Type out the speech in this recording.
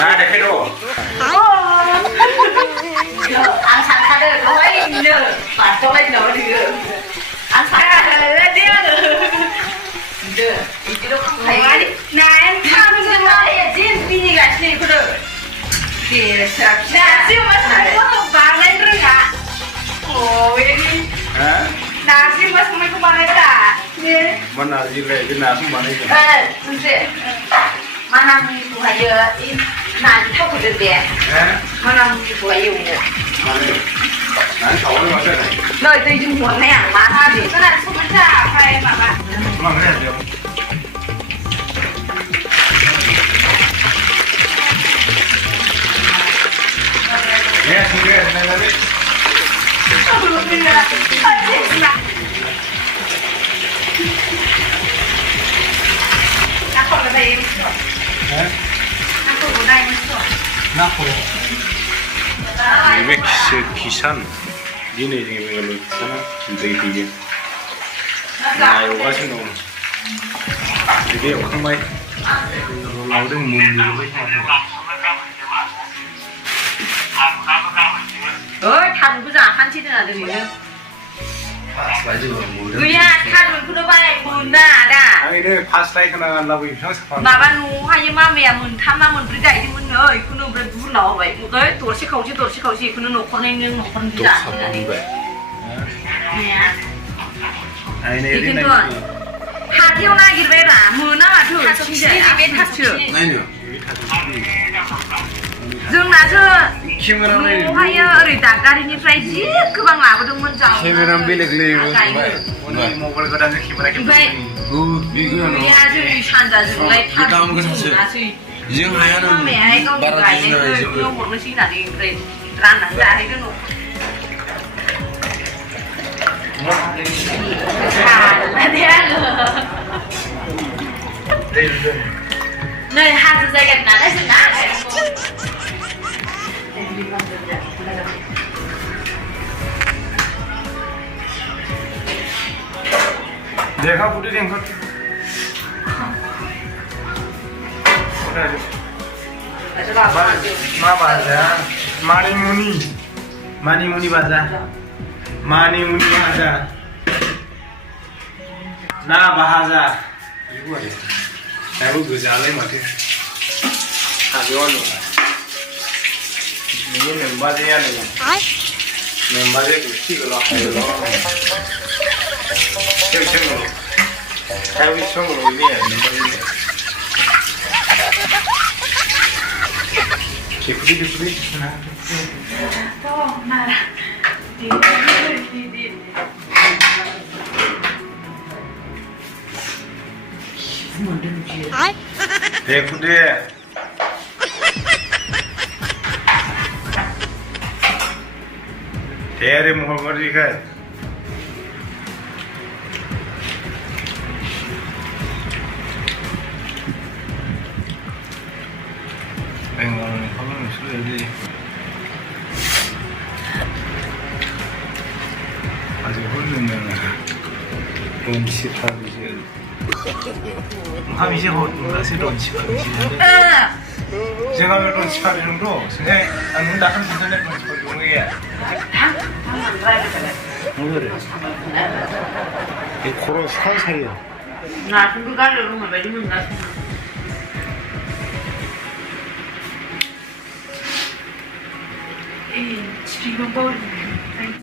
มาเด็กให้ดูอันสังขารก็ไว้เนอะปัดก็ไว้เนอะดีอันสังขารเลยเดียวเด้ออีกทีเราใครวะนี่นายข้าวมันจะมาเอ็ดดิ้นปีนี้กันสิคุณเด้อเดี๋ยวสักช้าสิมาใส่ก็ต้องบางเลยเรื่องอ่ะโอ้ยนี่นาซิมาสมัยก็บางเลยอ่ะเนี่ยมันอะไรเลยเป็นนาสมันอะไรสุดเจ๋มานั่งมีผู้ให้เยอะอีนานเท่าคุณเด็กมานั่งมีผู้ให้อยู่มาเลยนั่นเขาไม่มาใช่ไหมเลยตัวยุ่งหัวแม่มาท่าดิขนาดสมมติจะไปแบบว่ามาไม่ได้เดี๋ยวเนี่ยคุณเนี่ยในนั้นนี่นักคนละไปนักคนได้ไม่สวยนักคนเม็กซิกันดีนี่จริงๆเลยนะดีดีนายว่าใช่ไหมเดี๋ยวข้างในเราได้มุมอยู่ไม่ใช่ทันกูจะขั้นที่ไหนเดี๋ยวนี้กูอยากทันมันคุณไปมึนหน้าด่าไอ้เนี่ยพาสไลด์ขนาดเราอยู่ช่องสปอนมาบ้านนู้ให้ยังมาเมียมึนทำมามึนปริใจที่มึนเลยคุณนุ่มเป็นผู้หล่อไว้มึงก็ตัวชิเขาชิตัวชิเขาชิคุณนุ่มคนนึงคนดีจ้ะเนี่ยไอ้เนี่ยนี่หาเที่ยวหน้ากินไปหรอมือหน้าถือชี้เด็ดเบ็ดทัดเชือกไอ้เนี่ยจึงนะเธอมูให้อะไรต่างกันนี่ไฟจีคือบางหลาบดูมันจังคิมรัมบิเล็กเลยวันนี้โมบายก็ได้คิมรัมบิเล็กนี่อาจจะมีชันจะจะไล่ทัดยังไงอ่ะไม่ให้ก็ไม่ได้เลยคือหมดไม่ใช่หน้าที่เรียนร้านหนังจ่ายให้กันหนูขาดแท้เลยเนี่ยหาจะใจกันนะได้สินะเดี๋ยวเขาพูดได้ยังเขามาบ้านจ้ามานีมุนีบ้านจ้ามานีมุนีบ้านจ้าน้าบ้านจ้าอีกวันแต่ว่ากุศลเลยมาที่หาย้อนลงนี่เมมเบอร์เดียร์เลยเมมเบอร์เดียร์กุศลก็แล้วให้แล้วเชื่อเลยใครวิชงเลยเนี่ยเมมเบอร์เดียร์คิดดีนะก็มาดีเด็กคุณเด็กเทเรมุฮัมมัดดีกันเป็นไงเขาไม่ช่วยดิอาจจะคนหนึ่งนะเป็นสิทธิ์ทำเยอะ한 이제 곧 새로운 집을 지는데 제가 몇 집할 정도 생각이 안 난다 한 분전에 몇 집할 정도에 오늘은 이 코로 살살이요 나 중국 가려면 왜 이러면 나 이 집이 이건 뭐